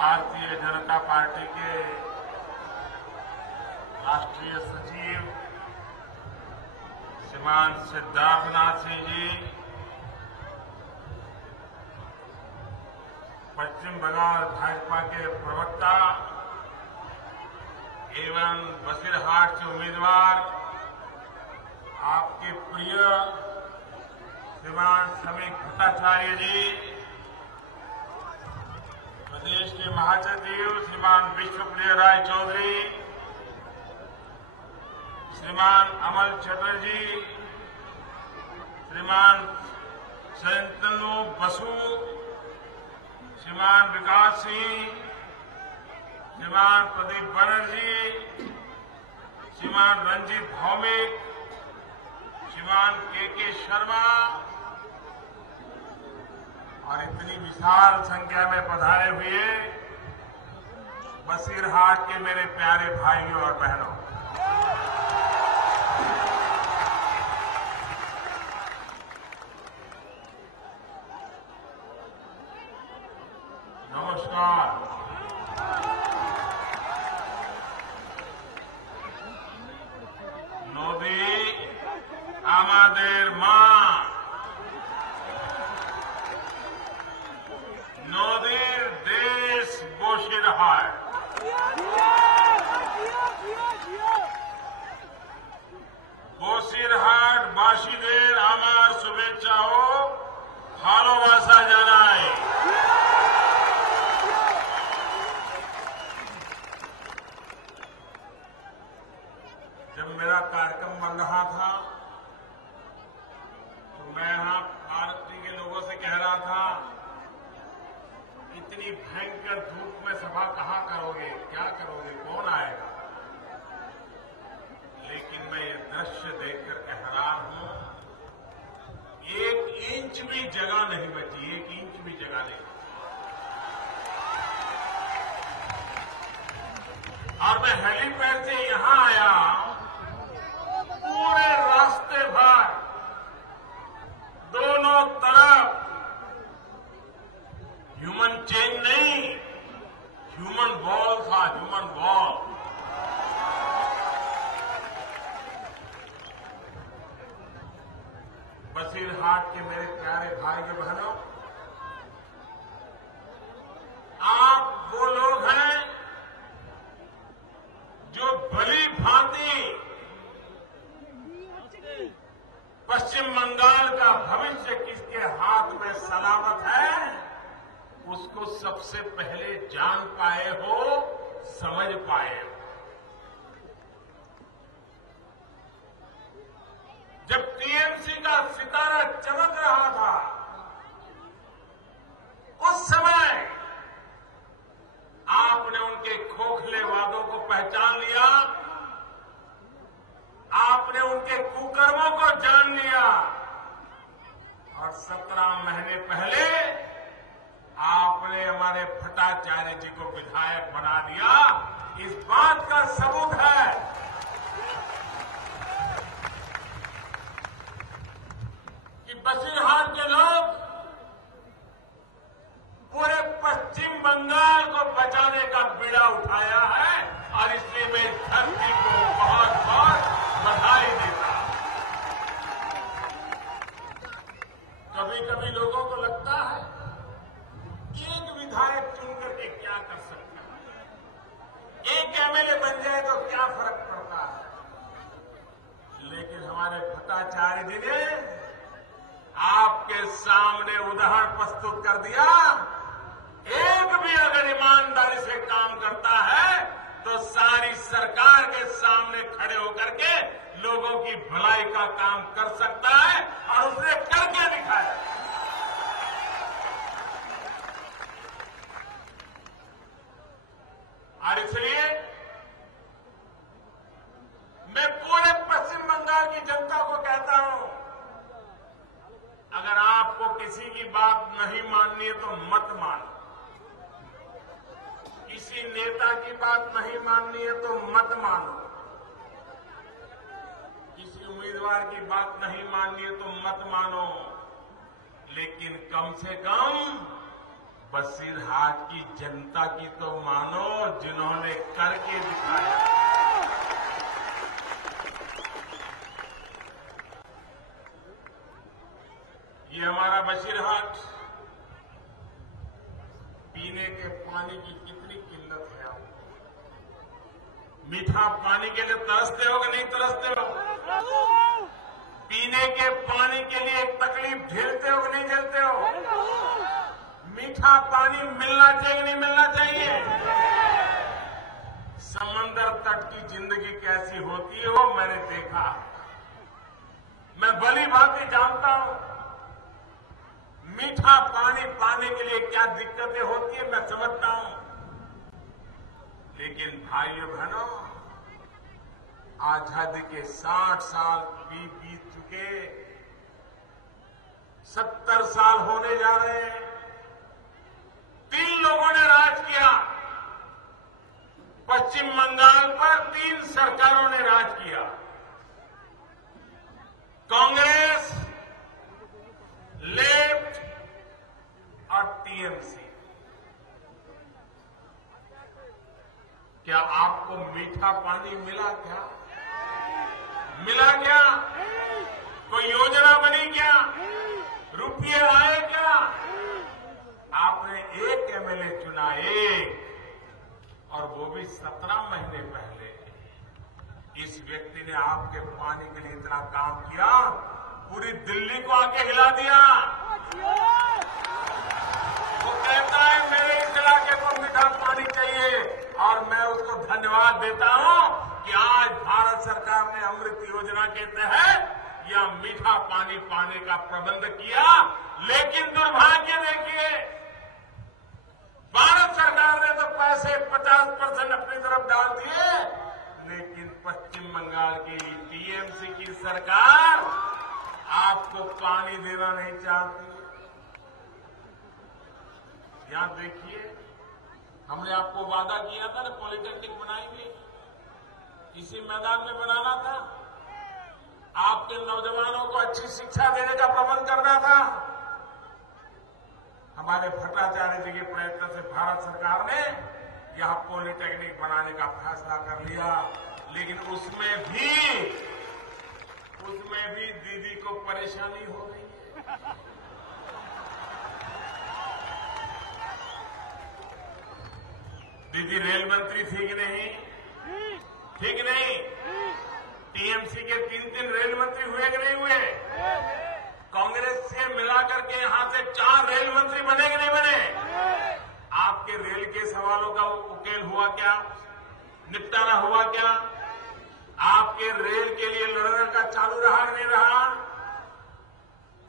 Bharatiya Janata party के राष्ट्रीय सचिव श्रीमान सिद्धार्थनाथ सिंह जी, पश्चिम बंगाल भाजपा के प्रवक्ता एवं बसीरहाट से उम्मीदवार आपके प्रिय श्रीमान श्रमिक भट्टाचार्य जी, प्रदेश के महासचिव श्रीमान विश्वप्रिय राय चौधरी, श्रीमान अमल चटर्जी, श्रीमान शंतनु बसु, श्रीमान विकास सिंह, श्रीमान प्रदीप बनर्जी, श्रीमान रंजीत भौमिक, श्रीमान के शर्मा और इतनी विशाल संख्या में पधारे हुए बसीरहाट के मेरे प्यारे भाइयों और बहनों, नमस्कार। नदी आमादेर मां, नदीर देश বসিরহাট। বসিরহাটবাসীদের আমার শুভেচ্ছা ও ভালোবাসা জানাই। जब मेरा कार्यक्रम बन रहा था तो मैं यहां पार्टी के लोगों से कह रहा था, इतनी भयंकर धूप में सभा कहां करोगे, क्या करोगे, कौन आएगा। लेकिन मैं ये दृश्य देखकर कह रहा हूं, 1 इंच भी जगह नहीं बची, 1 इंच भी जगह नहीं। और मैं हेलीपैड से यहां आया, पूरे रास्ते भर दोनों तरफ ह्यूमन चेन नहीं, ह्यूमन वॉल था, ह्यूमन वॉल। बसीरहाट के मेरे प्यारे भाई और बहनों, आप वो लोग हैं जो भली भांति पश्चिम बंगाल का भविष्य किसके हाथ में सलामत है उसको सबसे पहले जान पाए हो, समझ पाए हो। जब टीएमसी का सितारा चमक रहा था, उस समय आपने उनके खोखले वादों को पहचान लिया, आपने उनके कुकर्मों को जान लिया और 17 महीने पहले आपने हमारे भट्टाचार्य जी को विधायक बना दिया। इस बात का सबूत है कि बसीरहाट के लोग पूरे पश्चिम बंगाल को बचाने का बीड़ा उठाया है और इसलिए मैं इस धरती को बहुत बहुत बधाई देता। कभी कभी लोगों को लगता है एक विधायक चुन करके क्या कर सकता है, एक एमएलए बन जाए तो क्या फर्क पड़ता है। लेकिन हमारे भट्टाचार्य जी ने आपके सामने उदाहरण प्रस्तुत कर दिया, एक भी अगर ईमानदारी से काम करता है तो सारी सरकार के सामने खड़े होकर के लोगों की भलाई का काम कर सकता है और उसने करके दिखाया। और इसलिए मैं पूरे पश्चिम बंगाल की जनता को कहता हूं, अगर आपको किसी की बात नहीं माननी है तो मत मानो, किसी नेता की बात नहीं माननी है तो मत मानो, किसी उम्मीदवार की बात नहीं माननी है तो मत मानो, लेकिन कम से कम बसीरहाट की जनता की तो मानो, जिन्होंने करके दिखाया। ये हमारा बसीरहाट पीने के पानी की कितनी किल्लत है। आपको मीठा पानी के लिए तरसते हो कि नहीं तरसते हो? पीने के पानी के लिए तकलीफ झेलते हो कि नहीं झेलते हो? मीठा पानी मिलना चाहिए कि नहीं मिलना चाहिए? समंदर तट की जिंदगी कैसी होती है वो मैंने देखा। मैं भली भांति जानता हूं मीठा पानी पाने के लिए क्या दिक्कतें होती है, मैं समझता हूं। लेकिन भाइयों बहनों, आजादी के 60 साल बीत चुके, 70 साल होने जा रहे हैं। 3 लोगों ने राज किया। पश्चिम बंगाल पर 3 सरकारों ने राज किया। कांग्रेस, लेफ्ट और टीएमसी। क्या आपको मीठा पानी मिला क्या? मिला क्या? कोई योजना बनी क्या? रुपये आए क्या? आपने एक एमएलए चुना, एक, और वो भी 17 महीने पहले। इस व्यक्ति ने आपके पानी के लिए इतना काम किया, पूरी दिल्ली को आके हिला दिया। वो कहता है मेरे इस इलाके को मीठा पानी चाहिए, और मैं उसको धन्यवाद देता हूं कि आज भारत सरकार ने अमृत योजना के तहत यह मीठा पानी पाने का प्रबंध किया। लेकिन दुर्भाग्य देखिए, भारत सरकार ने तो पैसे 50% अपनी तरफ डाल दिए, लेकिन पश्चिम बंगाल की टीएमसी की सरकार आपको पानी देना नहीं चाहती। यहां देखिए, हमने आपको वादा किया था ना, पॉलिटेक्निक बनाएंगे, इसी मैदान में बनाना था। आपके नौजवानों को अच्छी शिक्षा देने का प्रबंध करना था। हमारे भट्टाचार्य जी के प्रयत्न से भारत सरकार ने यहां पॉलिटेक्निक बनाने का फैसला कर लिया। लेकिन उसमें भी दीदी को परेशानी हो गई है। दीदी रेल मंत्री थी कि नहीं? ठीक नहीं? टीएमसी के 3 रेल मंत्री हुए कि नहीं हुए? कांग्रेस से मिलाकर के यहां से 4 रेल मंत्री बने कि नहीं बने? आपके रेल के सवालों का उकेल हुआ क्या? निपटारा हुआ क्या? आपके रेल के लिए लड़ने का चालू रहा कि नहीं रहा?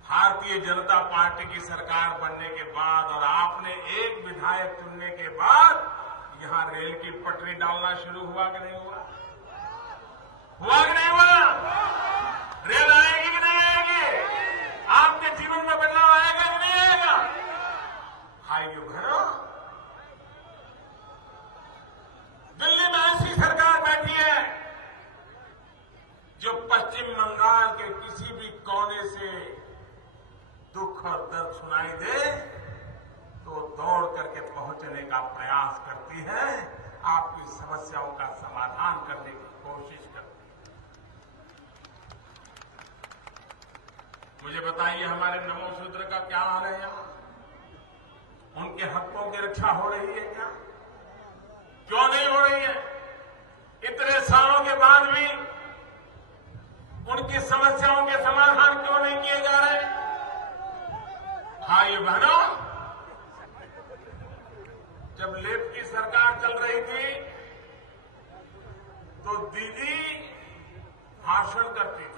भारतीय जनता पार्टी की सरकार बनने के बाद और आपने एक विधायक चुनने के बाद यहां रेल की पटरी डालना शुरू हुआ कि नहीं हुआ? हुआ कि नहीं हुआ? रेल आएगी कि नहीं आएगी? आपके जीवन में बदलाव आएगा कि नहीं आएगा? भाइयों बहनों, दिल्ली में ऐसी सरकार बैठी है जो पश्चिम बंगाल के किसी भी कोने से दुख और दर्द सुनाई दे तो दौड़ करके पहुंचने का प्रयास करती है, आपकी समस्याओं का समाधान करने की कोशिश करती है। मुझे बताइए, हमारे नमोसूत्र का क्या हाल है? यहां उनके हकों की रक्षा हो रही है क्या? क्यों नहीं हो रही है? इतने सालों के बाद भी उनकी समस्याओं के समाधान क्यों नहीं किए जा रहे? भाइयों बहनों, जब लेफ्ट की सरकार चल रही थी तो दीदी भाषण करती थी,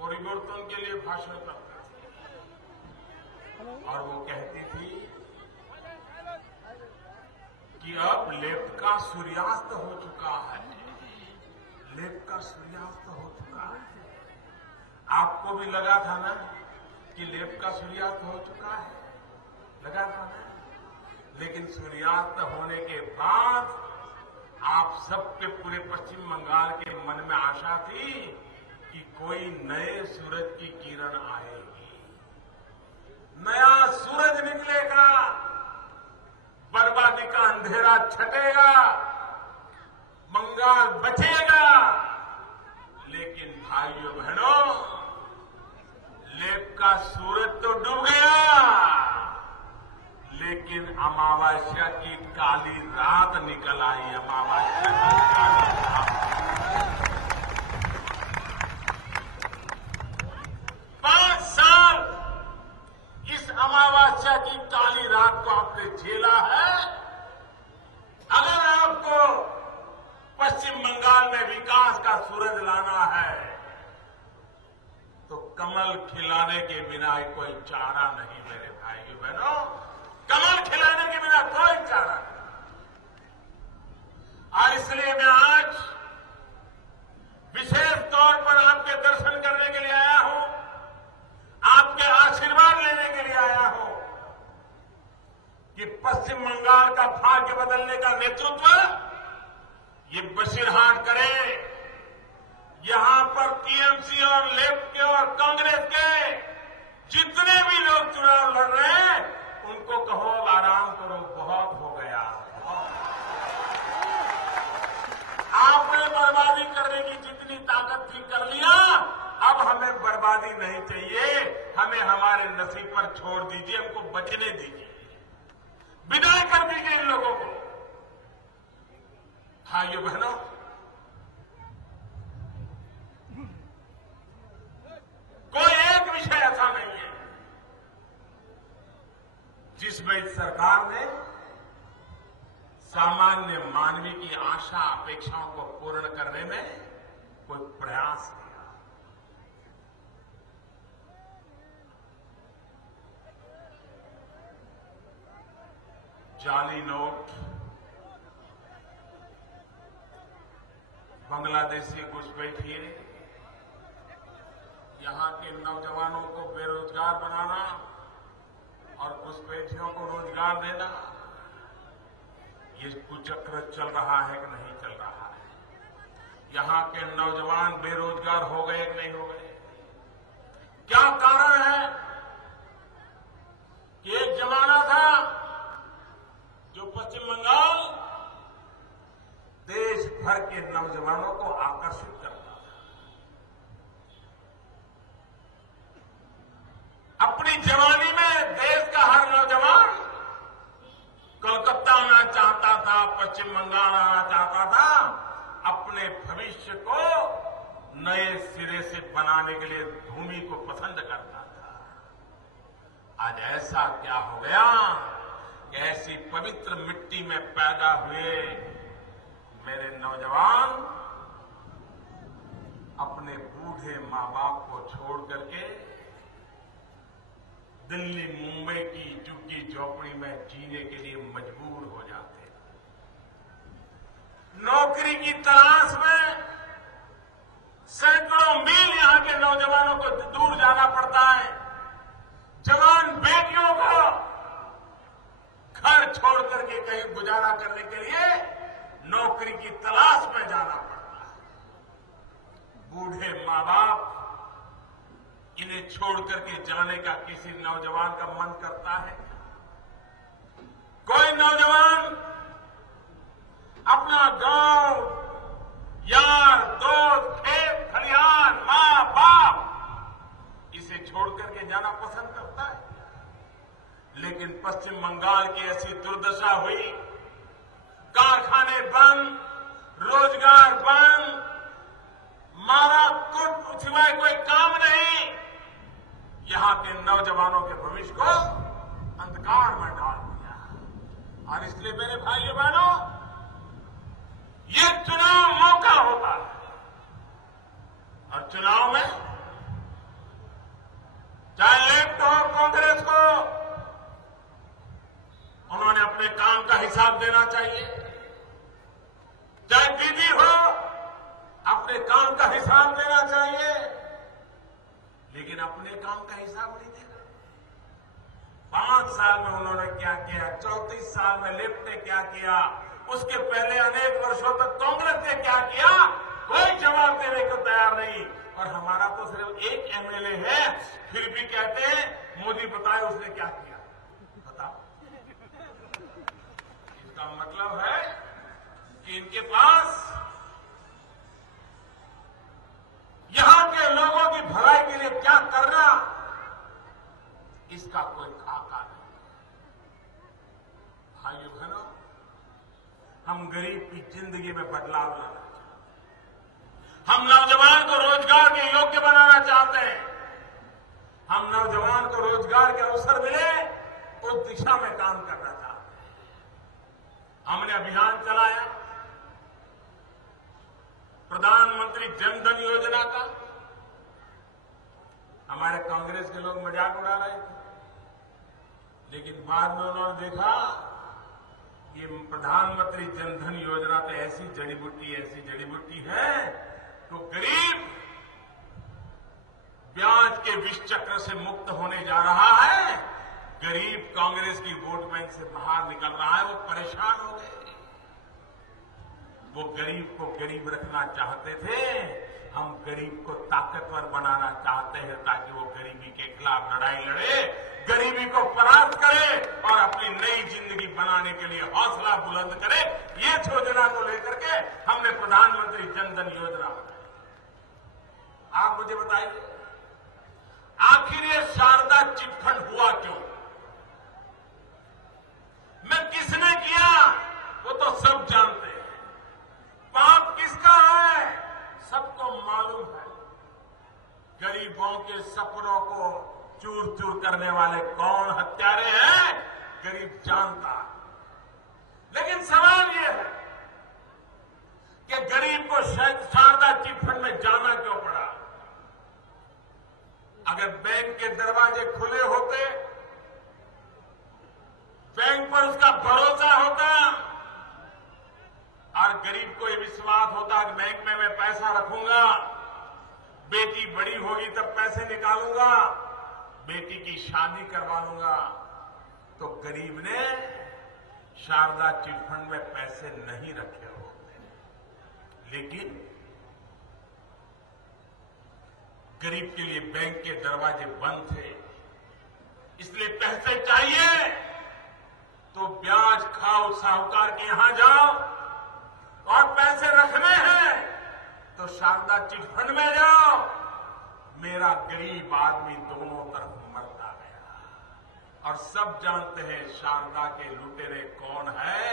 परिवर्तन के लिए भाषण करती थी, और वो कहती थी कि अब लेफ्ट का सूर्यास्त हो चुका है। लेफ्ट का सूर्यास्त हो चुका है। आपको भी लगा था ना कि लेफ्ट का सूर्यास्त हो चुका है? लगा था ना? लेकिन सूर्यास्त होने के बाद आप सबके पूरे पश्चिम बंगाल के मन में आशा थी कि कोई नए सूरज की किरण आएगी, नया सूरज छटेगा, बंगाल बचेगा। लेकिन भाइयों बहनों, लेप का सूरज तो डूब गया, लेकिन अमावस्या की काली रात निकल आई। अमावस्या की काली रात 5 साल इस अमावस्या की काली रात को आपने झेला है। अगर आपको पश्चिम बंगाल में विकास का सूरज लाना है तो कमल खिलाने के बिना कोई चारा नहीं मेरे भाइयों बहनों, कमल खिलाने के बिना कोई चारा नहीं। और इसलिए मैं आज विशेष तौर पर आपके दर्शन करने के लिए आया हूं, आपके आशीर्वाद लेने के लिए आया हूं कि पश्चिम बंगाल का भाग्य बदलने का नेतृत्व ये बशीरहाट करे। यहां पर टीएमसी और लेफ्ट के और कांग्रेस के जितने भी लोग चुनाव लड़ रहे हैं उनको कहो आराम करो, बहुत हो गया। आपने बर्बादी करने की जितनी ताकत थी कर लिया, अब हमें बर्बादी नहीं चाहिए, हमें हमारे नसीब पर छोड़ दीजिए, हमको बचने दीजिए, विदाई कर दीजिए इन लोगों को। भाइयों बहनों, कोई एक विषय ऐसा नहीं है जिसमें इस सरकार ने सामान्य मानवीय की आशा अपेक्षाओं को पूर्ण करने में कोई प्रयास किया। जाली नोट, बांग्लादेशी घुसपैठिए, यहां के नौजवानों को बेरोजगार बनाना और घुसपैठियों को रोजगार देना, ये कुचक्र चल रहा है कि नहीं चल रहा है? यहां के नौजवान बेरोजगार हो गए कि नहीं हो गए? क्या कारण है कि एक जमाना था जो पश्चिम बंगाल देश भर के नौजवानों को आकर्षित करता था। अपनी जवानी में देश का हर नौजवान कोलकाता आना चाहता था, पश्चिम बंगाल आना चाहता था, अपने भविष्य को नए सिरे से बनाने के लिए भूमि को पसंद करता था। आज ऐसा क्या हो गया कि ऐसी पवित्र मिट्टी में पैदा हुए मेरे नौजवान अपने बूढ़े मां बाप को छोड़ करके दिल्ली मुंबई की झुग्गी झोपड़ी में जीने के लिए मजबूर हो जाते हैं। नौकरी की तलाश में सैकड़ों मील यहां के नौजवानों को दूर जाना पड़ता है। जवान बेटियों को घर छोड़ करके कहीं गुजारा करने के लिए नौकरी की तलाश में जाना पड़ता है। बूढ़े मां बाप इन्हें छोड़ करके जाने का किसी नौजवान का मन करता है? कोई नौजवान अपना गांव, यार, दोस्त, खेत, खलिहान, मां बाप इसे छोड़ करके जाना पसंद करता है। लेकिन पश्चिम बंगाल की ऐसी दुर्दशा हुई, कारखाने बंद, रोजगार बंद, मारा कुट सिवाय कोई काम नहीं। यहां के नौजवानों के भविष्य को अंधकार में डाल दिया। और इसलिए मेरे भाइयों बहनों, ये चुनाव मौका होता है और चुनाव में चाहे लेफ्ट हो कांग्रेस को, उन्होंने अपने काम का हिसाब देना चाहिए। चाहे दीदी हो, अपने काम का हिसाब देना चाहिए। लेकिन अपने काम का हिसाब नहीं दे रहे। 5 साल में उन्होंने क्या किया, 34 साल में लेफ्ट ने क्या किया, उसके पहले अनेक वर्षों तक कांग्रेस ने क्या किया, कोई जवाब देने को तैयार नहीं। और हमारा तो सिर्फ एक एमएलए है, फिर भी कहते हैं मोदी बताए उसने क्या किया। बताओ, इसका मतलब है कि इनके पास यहां के लोगों की भलाई के लिए क्या करना, इसका कोई खाका नहीं। भाइयों बहनों, हम गरीब की जिंदगी में बदलाव लाना चाहते हैं। हम नौजवान को रोजगार के योग्य बनाना चाहते हैं। हम नौजवान को रोजगार के अवसर मिले उस दिशा में काम करना चाहते हैं। हमने अभियान चलाया प्रधानमंत्री जन धन योजना का। हमारे कांग्रेस के लोग मजाक उड़ा रहे थे, लेकिन बाद में उन्होंने देखा ये प्रधानमंत्री जन धन योजना तो ऐसी जड़ी बूटी है तो गरीब ब्याज के विष चक्र से मुक्त होने जा रहा है। गरीब कांग्रेस की वोट बैंक से बाहर निकल रहा है। वो परेशान हो गए। वो गरीब को गरीब रखना चाहते थे, हम गरीब को ताकतवर बनाना चाहते हैं ताकि वो गरीबी के खिलाफ लड़ाई लड़े, गरीबी को परास्त करे और अपनी नई जिंदगी बनाने के लिए हौसला बुलंद करे। ये योजना को लेकर के हमने प्रधानमंत्री जन धन योजना बनाई। आप मुझे बताइए, आखिर ये शारदा चिटफंड हुआ क्यों? मैं किसने किया वो तो सब जानते हैं। पाप किसका है सबको मालूम है। गरीबों के सपनों को चूर चूर करने वाले कौन हत्यारे हैं, गरीब जानता है। लेकिन सवाल यह है कि गरीब को शारदा चिटफंड में जाना क्यों पड़ा? अगर बैंक के दरवाजे खुले होते, बैंक पर उसका भरोसा होता और गरीब को यह विश्वास होता कि बैंक में मैं पैसा रखूंगा, बेटी बड़ी होगी तब पैसे निकालूंगा, बेटी की शादी करवा लूंगा, तो गरीब ने शारदा चिटफंड में पैसे नहीं रखे होते। लेकिन गरीब के लिए बैंक के दरवाजे बंद थे, इसलिए पैसे चाहिए तो ब्याज खाओ, साहूकार के यहां जाओ, और पैसे रखने हैं तो शारदा चिटफंड में जाओ। मेरा गरीब आदमी दोनों तरफ मरता गया। और सब जानते हैं शारदा के लुटेरे कौन है,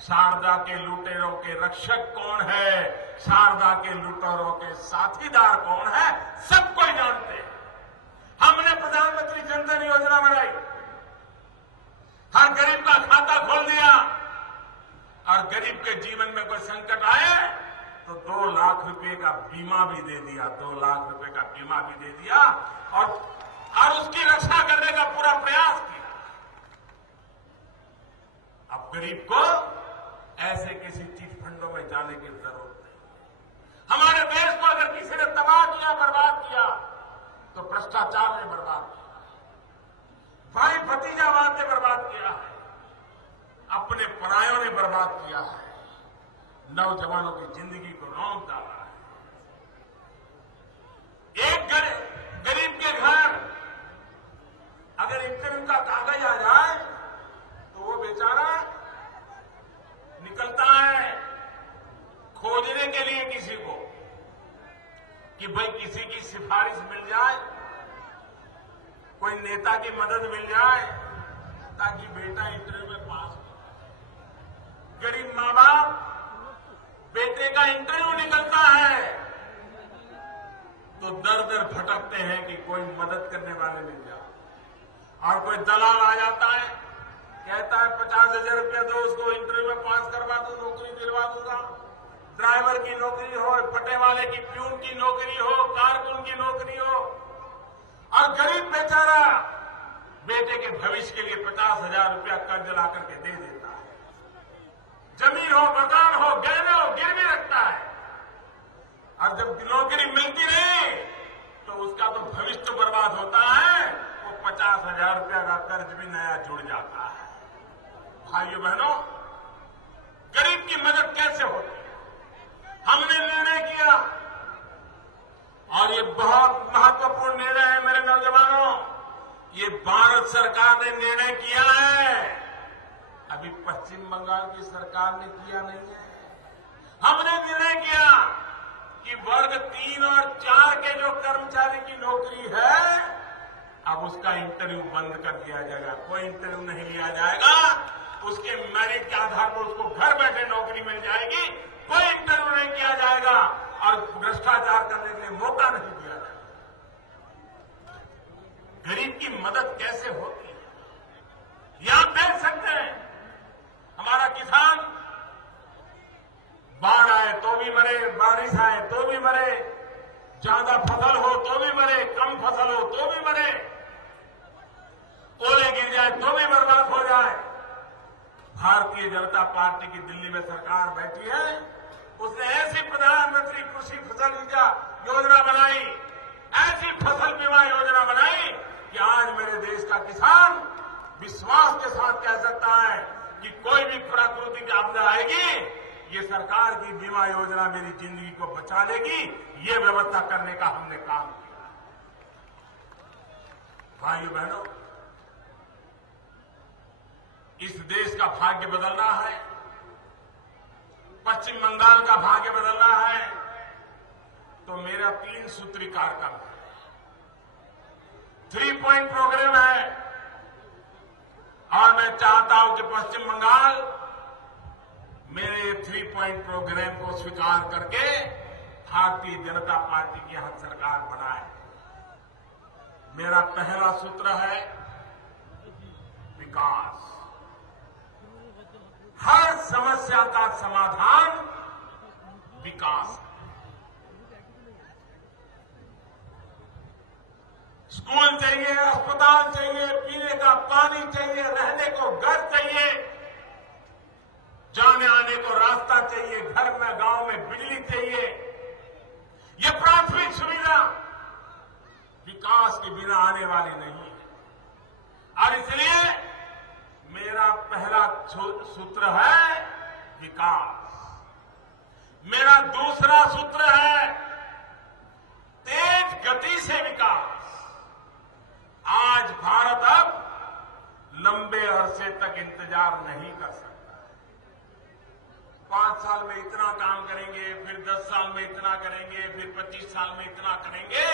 शारदा के लुटेरों के रक्षक कौन है, शारदा के लुटेरों के साथीदार कौन है, सब कोई जानते हैं। हमने प्रधानमंत्री जन धन योजना बनाई, हर गरीब का खाता खोल दिया और गरीब के जीवन में कोई संकट आए तो 2 लाख रुपए का बीमा भी दे दिया, 2 लाख रुपए का बीमा भी दे दिया और उसकी रक्षा करने का पूरा प्रयास किया। अब गरीब को ऐसे किसी चिटफंडों में जाने की जरूरत नहीं। हमारे देश को अगर किसी ने तबाह किया, बर्बाद किया तो भ्रष्टाचार ने बर्बाद किया, भाई भतीजावाद ने बर्बाद किया है, अपने परायों ने बर्बाद किया है, नौजवानों की जिंदगी को रौंद डाला है। एक गरीब के घर अगर इंटरव्यू का कागज आ जाए तो वो बेचारा निकलता है खोजने के लिए किसी को कि भाई किसी की सिफारिश मिल जाए, कोई नेता की मदद मिल जाए ताकि बेटा इंटरव्यू में पास हो। गरीब मां बाप बेटे का इंटरव्यू निकलता है तो दर दर भटकते हैं कि कोई मदद करने वाले मिल जाए, और कोई दलाल आ जाता है, कहता है 50,000 रुपया दो, उसको इंटरव्यू में पास करवा दो, नौकरी दिलवा दूंगा। ड्राइवर की नौकरी हो, फटे वाले की, प्यून की नौकरी हो, कारकुन की नौकरी हो, और गरीब बेचारा बेटे के भविष्य के लिए 50,000 रुपया कर्ज ला करके दे देता है। जमीन हो, मकान हो, गहने हो, गिरवी रखता है, और जब नौकरी मिलती नहीं तो उसका तो भविष्य तो बर्बाद होता है, वो 50,000 रुपया का कर्ज भी नया जुड़ जाता है। भाइयों बहनों, गरीब की मदद कैसे होती है? हमने निर्णय किया, और ये बहुत महत्वपूर्ण निर्णय है मेरे नौजवानों, ये भारत सरकार ने निर्णय किया है, अभी पश्चिम बंगाल की सरकार ने किया नहीं है। हमने निर्णय किया कि वर्ग 3 और 4 के जो कर्मचारी की नौकरी है, अब उसका इंटरव्यू बंद कर दिया जाएगा। कोई इंटरव्यू नहीं लिया जाएगा। उसके मेरिट के आधार पर उसको घर बैठे नौकरी मिल जाएगी। कोई इंटरव्यू नहीं किया जाएगा और भ्रष्टाचार करने के लिए मौका नहीं दिया जाएगा। गरीब की मदद कैसे होती है, ये आप देख सकते हैं। हमारा किसान बाढ़ आए तो भी मरे, बारिश आए तो भी मरे, ज्यादा फसल हो तो भी मरे, कम फसल हो तो भी मरे, ओले गिर जाए तो भी बर्बाद हो जाए। भारतीय जनता पार्टी की दिल्ली में सरकार बैठी है, उसने ऐसी प्रधानमंत्री कृषि फसल योजना बनाई, ऐसी फसल बीमा योजना बनाई कि आज मेरे देश का किसान विश्वास के साथ कह सकता है कि कोई भी प्राकृतिक आपदा आएगी, ये सरकार की बीमा योजना मेरी जिंदगी को बचा लेगी। ये व्यवस्था करने का हमने काम किया। भाइयों बहनों, इस देश का भाग्य बदलना है, पश्चिम बंगाल का भाग्य बदलना है, तो मेरा 3 सूत्री कार्यक्रम है, 3 पॉइंट प्रोग्राम है। और मैं चाहता हूं कि पश्चिम बंगाल मेरे 3 पॉइंट प्रोग्राम को स्वीकार करके भारतीय जनता पार्टी की यहां सरकार बनाए। मेरा पहला सूत्र है विकास। हर समस्या का समाधान विकास है। स्कूल चाहिए, अस्पताल चाहिए, पीने का पानी चाहिए, रहने को घर चाहिए, जाने आने को रास्ता चाहिए, घर में गांव में बिजली चाहिए। ये प्राथमिक सुविधा विकास के बिना आने वाली नहीं है। और इसलिए मेरा पहला सूत्र है विकास। मेरा दूसरा सूत्र है तेज गति से विकास। आज भारत अब लंबे अरसे तक इंतजार नहीं कर सकता। 5 साल में इतना काम करेंगे, फिर 10 साल में इतना करेंगे, फिर 25 साल में इतना करेंगे,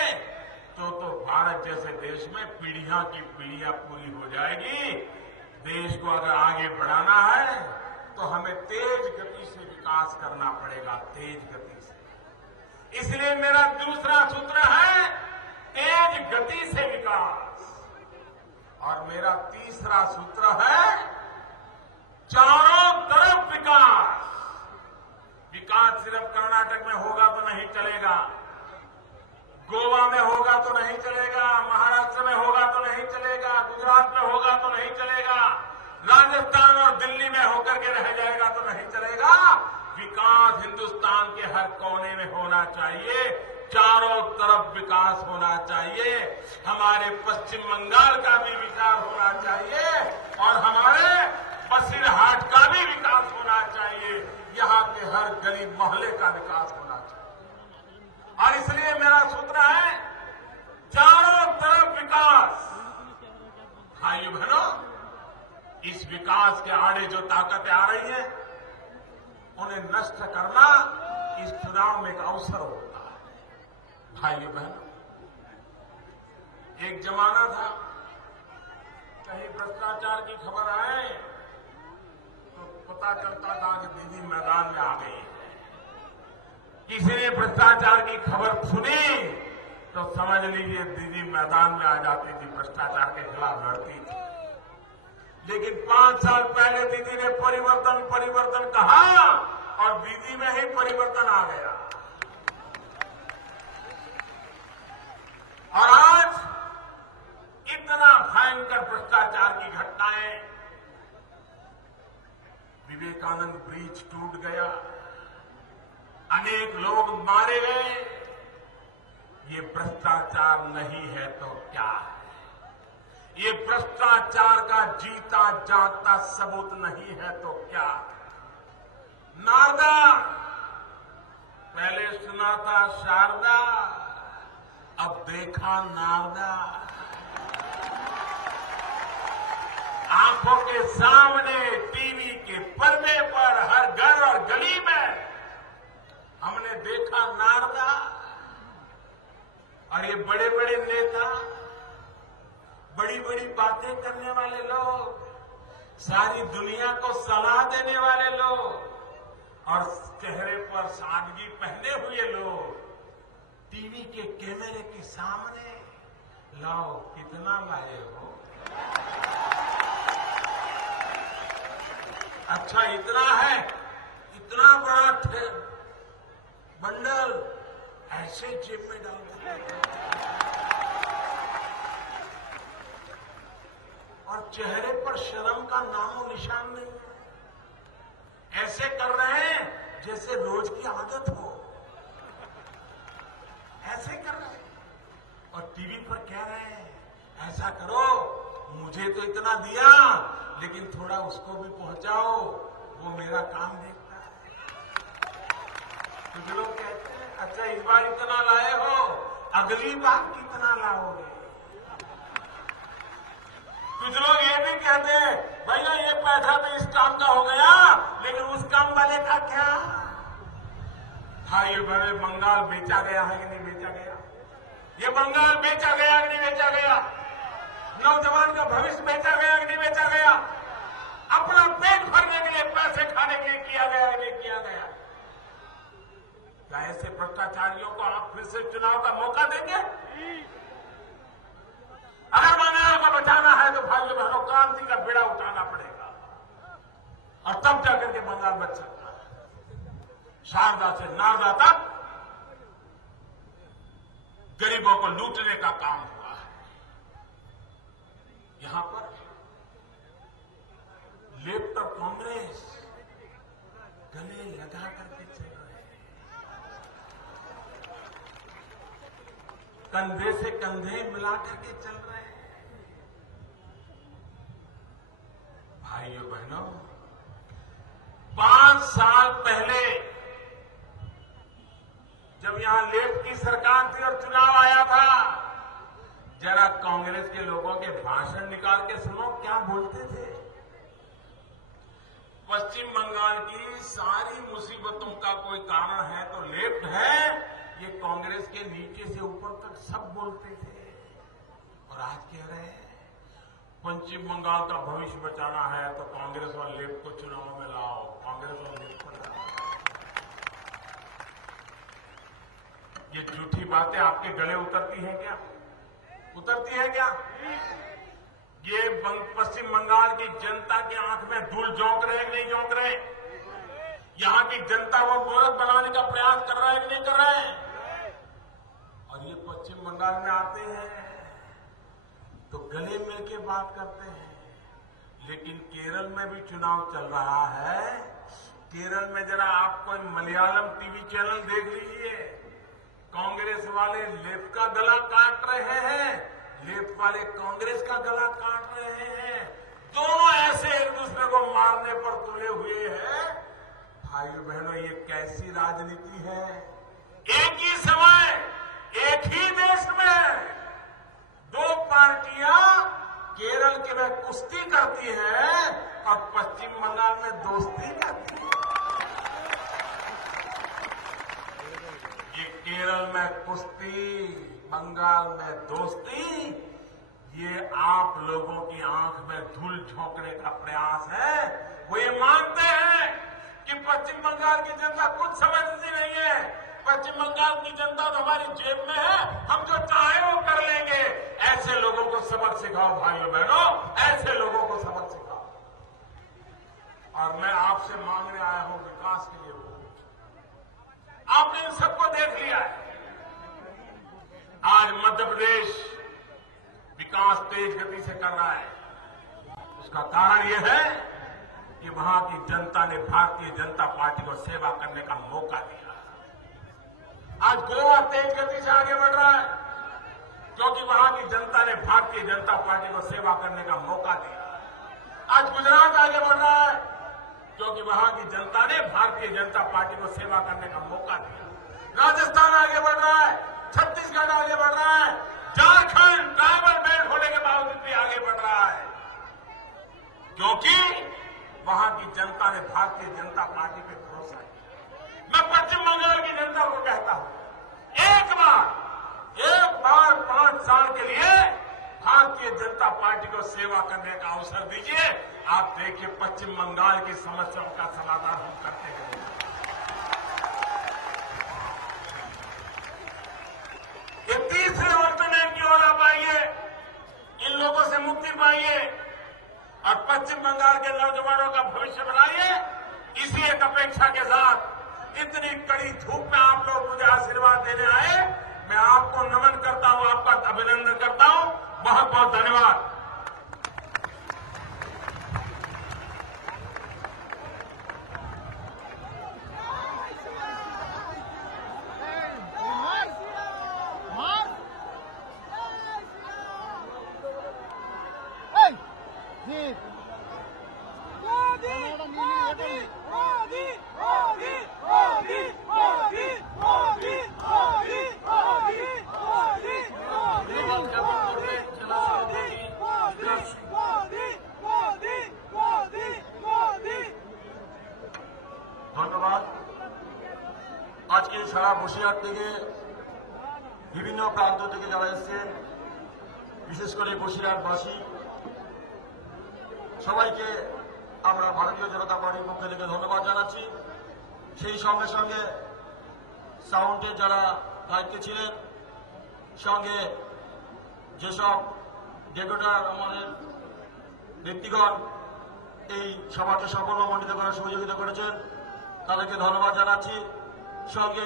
तो भारत जैसे देश में पीढ़ियां की पीढ़ियां पूरी हो जाएगी। देश को अगर आगे बढ़ाना है तो हमें तेज गति से विकास करना पड़ेगा, तेज गति से। इसलिए मेरा दूसरा सूत्र है तेज गति से विकास। और मेरा तीसरा सूत्र है चारों तरफ विकास। विकास सिर्फ कर्नाटक में होगा तो नहीं चलेगा, गोवा में होगा तो नहीं चलेगा, महाराष्ट्र में होगा तो नहीं चलेगा, गुजरात में होगा तो नहीं चलेगा, राजस्थान और दिल्ली में होकर के रह जाएगा तो नहीं चलेगा। विकास हिंदुस्तान के हर कोने में होना चाहिए, चारों तरफ विकास होना चाहिए। हमारे पश्चिम बंगाल का भी विकास होना चाहिए और हमारे बसीरहाट का भी विकास होना चाहिए। यहां के हर गरीब मोहल्ले का विकास होना चाहिए। और इसलिए मेरा सूत्र है चारों तरफ विकास। भाइयों बहनों, इस विकास के आड़े जो ताकतें आ रही हैं, उन्हें नष्ट करना इस चुनाव में एक अवसर होता है। भाइयों बहनों, एक जमाना था, कहीं भ्रष्टाचार की खबर आए तो पता चलता था कि दीदी मैदान में आ गई है। किसी ने भ्रष्टाचार की खबर सुनी तो समझ लीजिए दीदी मैदान में आ जाती थी, भ्रष्टाचार के खिलाफ लड़ती थी। लेकिन 5 साल पहले दीदी ने परिवर्तन कहा और दीदी में ही परिवर्तन आ गया। और आज इतना भयंकर भ्रष्टाचार की घटनाएं, विवेकानंद ब्रिज टूट गया, अनेक लोग मारे गए। ये भ्रष्टाचार नहीं है तो क्या है? ये भ्रष्टाचार का जीता जागता सबूत नहीं है तो क्या? नारदा, पहले सुना था शारदा, अब देखा नारदा। आंखों के सामने टीवी के पर्दे पर हर घर और गली में देखा नारदा और ये बड़े बड़े नेता, बड़ी बड़ी बातें करने वाले लोग, सारी दुनिया को सलाह देने वाले लोग और चेहरे पर सादगी पहने हुए लोग टीवी के कैमरे के सामने लाओ कितना लाए हो। अच्छा इतना है, इतना बड़ा बंडल ऐसे जेब में डाल देते और चेहरे पर शर्म का नामो निशान नहीं है। ऐसे कर रहे हैं जैसे रोज की आदत हो, ऐसे कर रहे हैं और टीवी पर कह रहे हैं ऐसा करो, मुझे तो इतना दिया लेकिन थोड़ा उसको भी पहुंचाओ, वो मेरा काम देखता है। कुछ लोग कहते हैं अच्छा इस बार इतना लाए हो, अगली बार कितना लाओगे। कुछ लोग ये भी कहते हैं भैया ये पैसा तो इस काम का हो गया लेकिन उस काम वाले का क्या। भाई बड़े बंगाल बेचा गया है कि नहीं बेचा गया, ये बंगाल बेचा गया कि नहीं बेचा गया, नौजवान का भविष्य बेचा गया कि नहीं बेचा गया, अपना पेट भरने के लिए पैसे खाने के लिए किया गया कि नहीं किया गया। क्या ऐसे भ्रष्टाचारियों को आप फिर से चुनाव का मौका देंगे? अगर बंगाल को बचाना है तो भाइयों बहनों क्रांति का बेड़ा उठाना पड़ेगा और तब जाकर के बंगाल बच सकता है। शारदा से नारदा तक गरीबों को लूटने का काम हुआ है। यहां पर लेफ्ट और कांग्रेस गले लगा करके चल रहे हैं, कंधे से कंधे मिला करके चल रहे हैं। भाइयों बहनों 5 साल पहले जब यहां लेफ्ट की सरकार थी और चुनाव आया था, जरा कांग्रेस के लोगों के भाषण निकाल के सुनो क्या बोलते थे। पश्चिम बंगाल की सारी मुसीबतों का कोई कारण है तो लेफ्ट है, ये कांग्रेस के नीचे से ऊपर तक सब बोलते थे। और आज कह रहे हैं पश्चिम बंगाल का भविष्य बचाना है तो कांग्रेस और लेफ्ट को चुनाव में लाओ, कांग्रेस और लेफ्ट को लाओ। ये झूठी बातें आपके गले उतरती हैं क्या? उतरती है क्या? ये पश्चिम बंगाल की जनता की आंख में धूल झोंक रहे कि नहीं झोंक रहे? यहां की जनता वो गोरख बनाने का प्रयास कर रहा है कि नहीं कर रहे हैं? और ये पश्चिम बंगाल में आते हैं तो गले मिल के बात करते हैं, लेकिन केरल में भी चुनाव चल रहा है। केरल में जरा आप कोई मलयालम टीवी चैनल देख लीजिए, कांग्रेस वाले लेफ्ट का गला काट रहे हैं, लेफ्ट वाले कांग्रेस का गला काट रहे हैं, दोनों ऐसे एक दूसरे को मारने पर तुले हुए हैं। भाइयों बहनों ये कैसी राजनीति है? एक ही समय एक ही देश में 2 पार्टियां केरल के में कुश्ती करती हैं और पश्चिम बंगाल में दोस्ती करती है। ये केरल में कुश्ती, बंगाल में दोस्ती, ये आप लोगों की आंख में धूल झोंकने का प्रयास है। वो ये मानते हैं कि पश्चिम बंगाल की जनता कुछ समझती नहीं है, पश्चिम बंगाल की जनता तो हमारी जेब में है, हम जो चाहे वो कर लेंगे। ऐसे लोगों को सबक सिखाओ भाइयों बहनों, ऐसे लोगों को सबक सिखाओ। और मैं आपसे मांगने आया हूं विकास के लिए वोट। आपने इन सबको देख लिया है। आज मध्य प्रदेश विकास तेज गति से कर रहा है। उसका कारण यह है कि वहां की जनता ने भारतीय जनता पार्टी को सेवा करने का मौका दिया। आज गोवा तेज गति से आगे बढ़ रहा है क्योंकि वहां की जनता ने भारतीय जनता पार्टी को सेवा करने का मौका दिया। आज गुजरात आगे बढ़ रहा है क्योंकि वहां की जनता ने भारतीय जनता पार्टी को सेवा करने का मौका दिया। राजस्थान आगे बढ़ रहा है, छत्तीसगढ़ आगे बढ़ रहा है, झारखंड ट्राइबल बेल्ट होने के बावजूद भी आगे बढ़ रहा है क्योंकि वहां की जनता ने भारतीय जनता पार्टी पे भरोसा किया। मैं पश्चिम बंगाल की जनता को कहता हूं, एक बार 5 साल के लिए भारतीय जनता पार्टी को सेवा करने का अवसर दीजिए। आप देखिए पश्चिम बंगाल की समस्याओं का समाधान हम करते हैं। ये तीसरे वर्तमान की ओर आप आइए, इन लोगों से मुक्ति पाइए और पश्चिम बंगाल के नौजवानों का भविष्य बनाइए। इसी एक अपेक्षा के साथ इतनी कड़ी धूप में आप लोग मुझे आशीर्वाद देने आए, मैं आपको नमन करता हूं, आपका अभिनंदन करता हूं। बहुत बहुत धन्यवाद। ধন্যবাদ। আজকে সারা বসিরহাট থেকে বিভিন্ন প্রান্ত থেকে যারা এসেছেন, বিশেষ করে বসিরহাটবাসী সবাইকে আমরা ভারতীয় জনতা পার্টির পক্ষ থেকে ধন্যবাদ জানাচ্ছি। সেই সঙ্গে সঙ্গে সাউন্ডের যারা দায়িত্বে ছিলেন, সঙ্গে যেসব ডেপুটার আমাদের ব্যক্তিগণ এই সভাকে সফলমণ্ডিত করার সহযোগিতা করেছেন, তাদেরকে ধন্যবাদ জানাচ্ছি। সঙ্গে